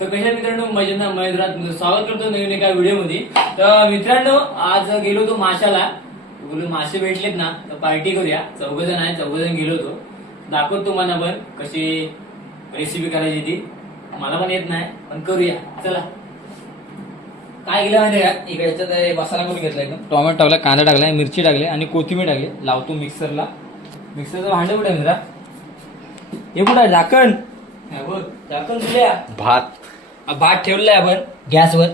तर कशा मित्रांनो मजेत ना मजेत स्वागत करतो नवीन एका व्हिडिओ मध्ये। तर मित्रांनो आज गेलो होतो माशाला, बोलून मासे भेटलेत ना तर पार्टी करूया। 4 जण आहे, 4 जण गेलो होतो। दाखवतो तुम्हाला पण कशी रेसिपी करायची ती, मला पण येत नाही पण करूया चला। काय केलं माहिती का, इकडे याच्यात मसाला करून घेतला, एकदम टोमॅटो टाकला, कांदा टाकलाय, मिरची टाकली आणि कोथिंबीर टाकली। लावतो मिक्सरला। मिक्सरचं भांडं कुठे मित्रा? हे कुठं आहे झाकण? झाकण दिल्या भात ठेवलाय आपण गॅसवर,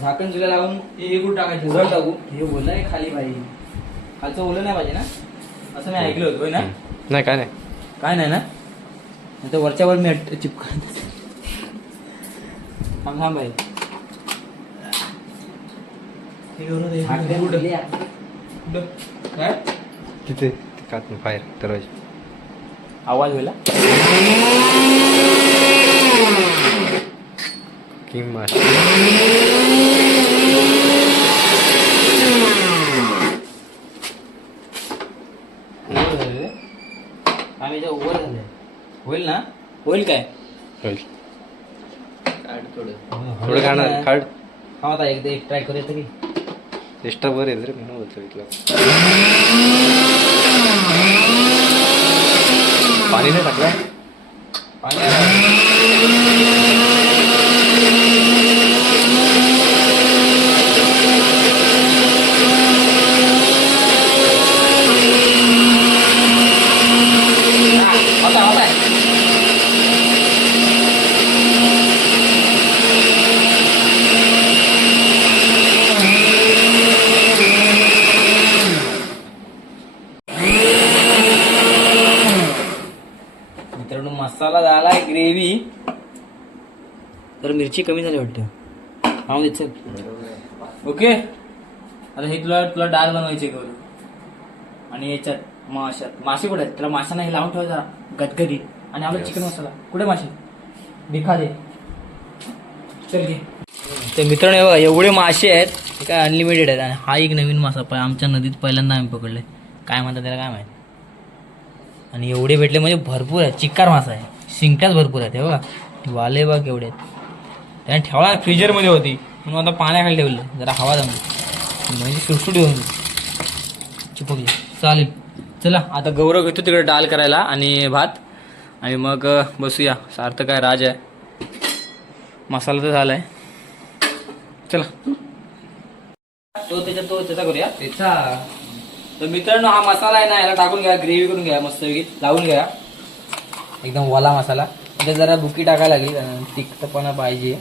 झाकण तुला लावून हे कुठं टाकायचं? जर टाकू हे बोललाय खाली भाई, खालचं ओलं नाही पाहिजे ना, असं मी ऐकलं होतं ना? नाही काय नाही, काय नाही ना, तर वरच्यावर मी चिपका थांब भाई, काय तिथे बाहेर दरवाजा आवाज व्हायला किंग मासे आम्ही ओव्हर झाले, होईल ना? होईल काय? होईल थोडं थोडं खाणार खाड हा आता एकदा एक ट्राय करूया तरी। एक्स्ट्रा वर येईल रे म्हणून बोलतो इथलं। पाणी नाही टाकलं, मित्रांनो मसाला झालाय ग्रेव्ही, तर मिरची कमी झाली वाटतं। हा चल ओके। आता हे तुला तुला डाळ बनवायची करू, आणि याच्यात मासे कुठे आहेत? त्याला माशांना हे लावून ठेवा जरा गदगदी, आणि आपला चिकन मसाला कुठे? मासे दिखा दे, चल घे। तर मित्रांनो हे बघा एवढे मासे आहेत, हे काय अनलिमिटेड आहेत, आणि हा एक नवीन मासा आमच्या नदीत पहिल्यांदा आम्ही पकडले, काय म्हणतात त्याला काय माहिती, आणि एवढे भेटले म्हणजे भरपूर आहे, चिक्कार मासा आहे, शिंगट्याच भरपूर आहेत। हे बघा वाले बघ केवढे आहेत, त्याने ठेवला फ्रीजरमध्ये होती म्हणून आता पाण्याखाली ठेवलं, जरा हवा जमली म्हणजे सुटसुटी होऊन चिपकली। चालेल चला, आता गौरव घेतो तिकडे डाल करायला आणि भात, आणि मग बसूया। सार्थक काय राज आहे, मसाला तर झालाय, चला तो त्याचा करूया त्याचा। तर मित्रांनो हा मसाला आहे ना, याला टाकून घ्या, ग्रेव्ही करून घ्या, मस्त लावून घ्या, एकदम वाला मसाला। आता जरा बुकी टाकायला लागली, तिखटपणा पाहिजे।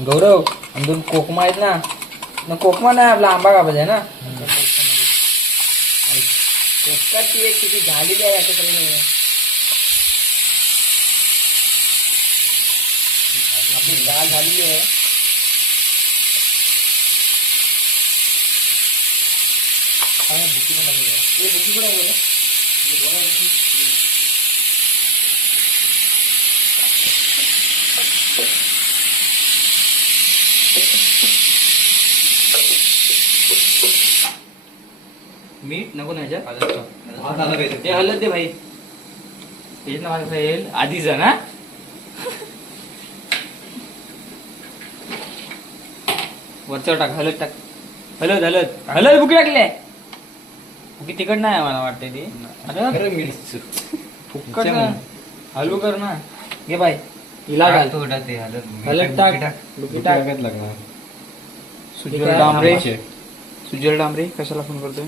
गौरव दोन कोकमा आहेत ना, कोकमा नाही आपला आंबा कापायचा आहे ना, आणि कोकमाची एक किती झालेली आहे असं तरी आपली डाळ झालेली आहे। बुकी पण टाकूया, बुकी पण आहे मीठ नको ना ह्याच्यात, ते हलत दे भाई, त्याच्यात ना माझं येईल आधीच ना। वरच्यावर टाक, हलत टाक, हलत हलत हलत बुकी टाकले, बुकी तिकट नाही मला वाटते ती, फुकट हलू कर ना, घे बाय हिला घाल, हलत टाक, बुकी टाक लागणार। सुजल डांबरे कशाला फोन करतोय?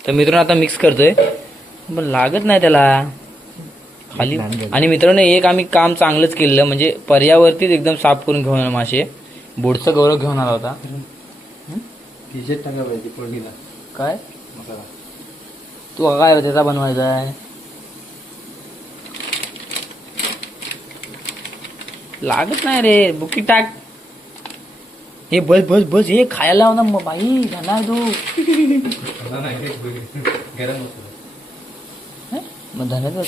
तर मित्रांनो आता मिक्स करतोय पण लागत नाही त्याला खाली। आणि मित्रांनो एक आम्ही काम चांगलंच केलं, म्हणजे पर्यावरतीच एकदम साफ करून घेऊन आलो मासे, बोटचा गौरव घेऊन आला होता। काय तू काय त्याचा बनवायचा आहे? लागत नाही रे, बुकी टाक, हे बस बस बस, हे खायला लाव ना मग बाई, जाणार तू मग धन्यवाद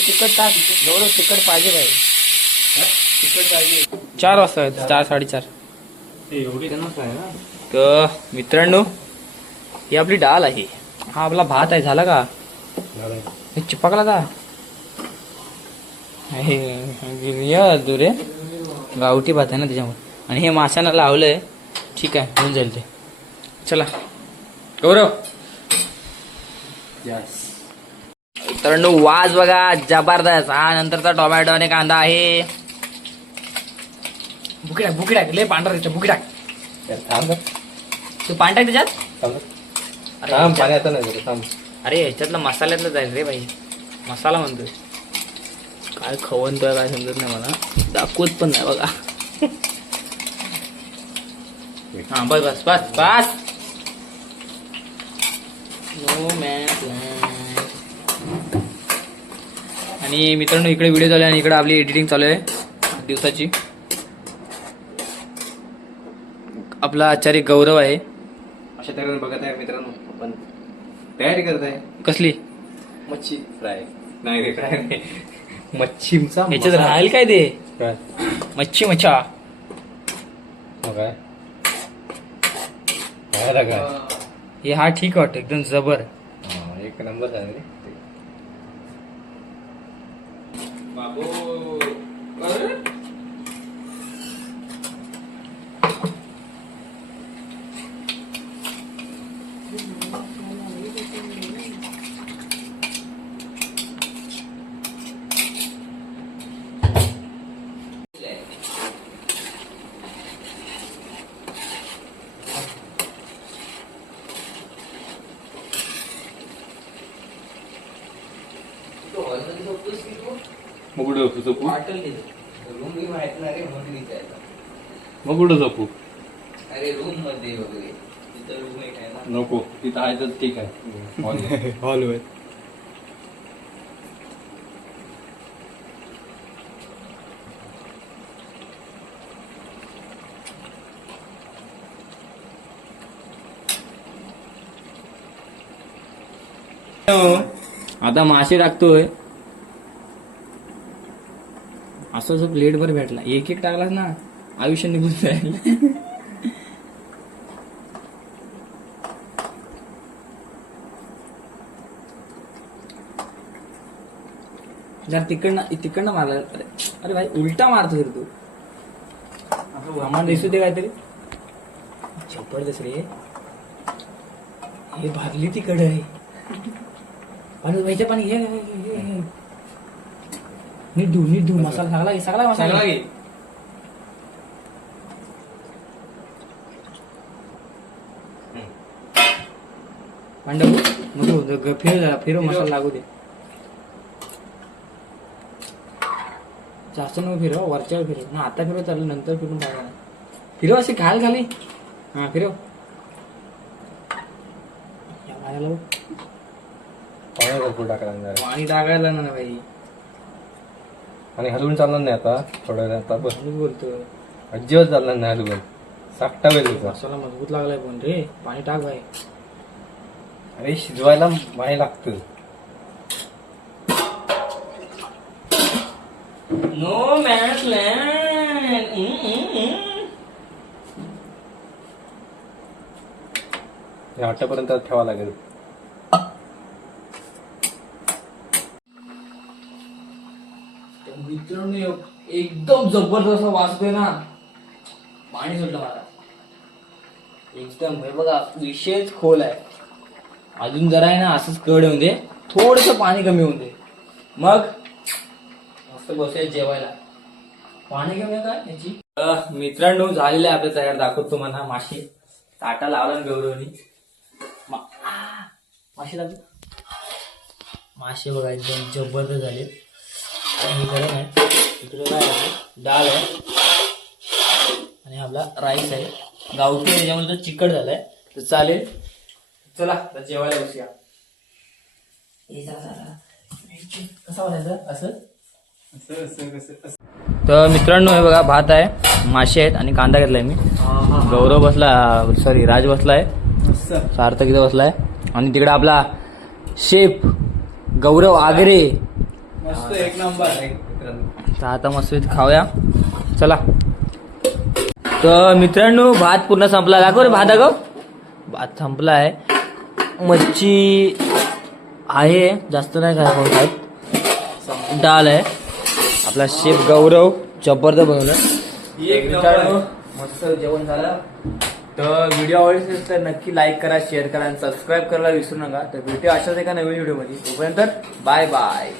तिकट टाक, एवढं तिकट पाहिजे बाई, तिकट पाहिजे। 4 वाजता, 4 4:30 तर मित्रांनो ही आपली डाळ आहे, हा आपला भात आहे, झाला का? हे चिपकला का दुरे गावठी भात आहे ना त्याच्यामुळे. आणि हे माशांना लावलंय. ठीक आहे होऊन जाईल ते. चला गौरव. मित्रांनो वाज बघा जबरदस्त. हा नंतरचा टोमॅटो आणि कांदा आहे. बुकिडा बुकिडा लय पांढरा त्याच्या बुकिडा. तू पाणी टाक त्याच्यात. अरे ह्याच्यातलं मसाल्यातलं जाईल रे भाई. मसाला म्हणतोय काय खवनतोय काय समजत नाही मला. दाखवत पण नाही बघा. हा बस बस बस बस. No man. आणि मित्रांनो इकडे व्हिडिओ चालू आहे आणि इकडे आपली एडिटिंग चालू आहे दिवसाची. आपला आचार्य गौरव आहे. अशा तऱ्हेने बघत आहे मित्रांनो आपण तयारी करत आहे. कसली मच्छी फ्राय. नाही रे फ्राय नाही, मच्छीचा याच्यात राहील काय ते काय मच्छी मच्छा. काय काय काय हे हा ठीक वाटत एकदम जबर. एक नंबर झाला रे. मग कुठं झोपू मग कुठं झोपू. अरे रूम मध्ये वगैरे तिथं रूम आहे काय ना. नको तिथं आहे तर ठीक आहे. हॉल वर आता मासे टाकतोय. असं जो प्लेट वर भेटला एक एक टाकलास ना आयुष्य निघून जाईल. जर तिकडनं मारला. अरे भाई उलटा मारतो तू. आम्हाला दिसू दे काहीतरी जबरदस्त रे. हे भागली तिकडे आहे. पाणी व्हायचं पाणी घे. नीट धू मसाला सगळा सगळा मसाला घे. पांडव नको फिरव मसाला लागू दे. जास्त नको फिरव. वरच्यावर फिरव ना. आता फिरव चालेल नंतर फिरून पाहिजे ना. फिरव असे खाली. हा फिरव. पाणी टाकायला ना भाई. आणि हलवून चालणार नाही आता थोड्या वेळात. आता बस बोलतो अजिबात चालणार नाही हलवून. साकटा वेळ मसाला मजबूत लागलाय पण रे. पाणी टाक भाई. अरे शिजवायला पाणी लागतं. No man plan. हे आतापर्यंत ठेवावं लागेल. मित्रांनो एकदम जबरदस्त वाचतोय ना. पाणी सुटलं मला एकदम. हे बघा विशेष खोल आहे. अजून जरा आहे ना असंच कड येऊन दे. थोडस पाणी कमी होऊन दे. मग मस्त बसूया जेवायला. पाणी कमी आहे का याची. मित्रांनो झालेलं आहे आपलं तयार. दाखवतो तुम्हाला मासे. ताटा लावला गौरवनी. मासे लागले. मासे बघा एकदम जबरदस्त झाले. हे गरम आहे. इकडे काय आहे डाळ आहे आणि आपला राईस आहे. गावठी त्याच्यामुळे तो चिकट झालाय तर चालेल. चला जेवायला बसूया. कसं वाटायचं असं. तर मित्रांनो हे बघा भात आहे, मासे आहेत आणि कांदा घेतलाय मी. गौरव बसला, सॉरी राज बसलाय, सार्थक इथं बसलाय आणि तिकडे आपला शेफ गौरव आगरे. मस्त एक नंबर. तर आता मस्त खाऊया चला. तर मित्रांनो भात पूर्ण संपला. दाखव रे भात. दाखव भात संपला आहे. मच्छी आहे, जास्त नाही काय खाऊ खात. डाल आहे. आपला शेफ गौरव जबरदस्त बनवलं. एक मित्रांनो, मस्त जेवण झालं. तर व्हिडिओ आवडला तर नक्की लाईक करा, शेअर करा आणि सबस्क्राईब करायला विसरू नका. तर भेटूया अशाच एका नवीन व्हिडिओमध्ये. तोपर्यंत बाय बाय.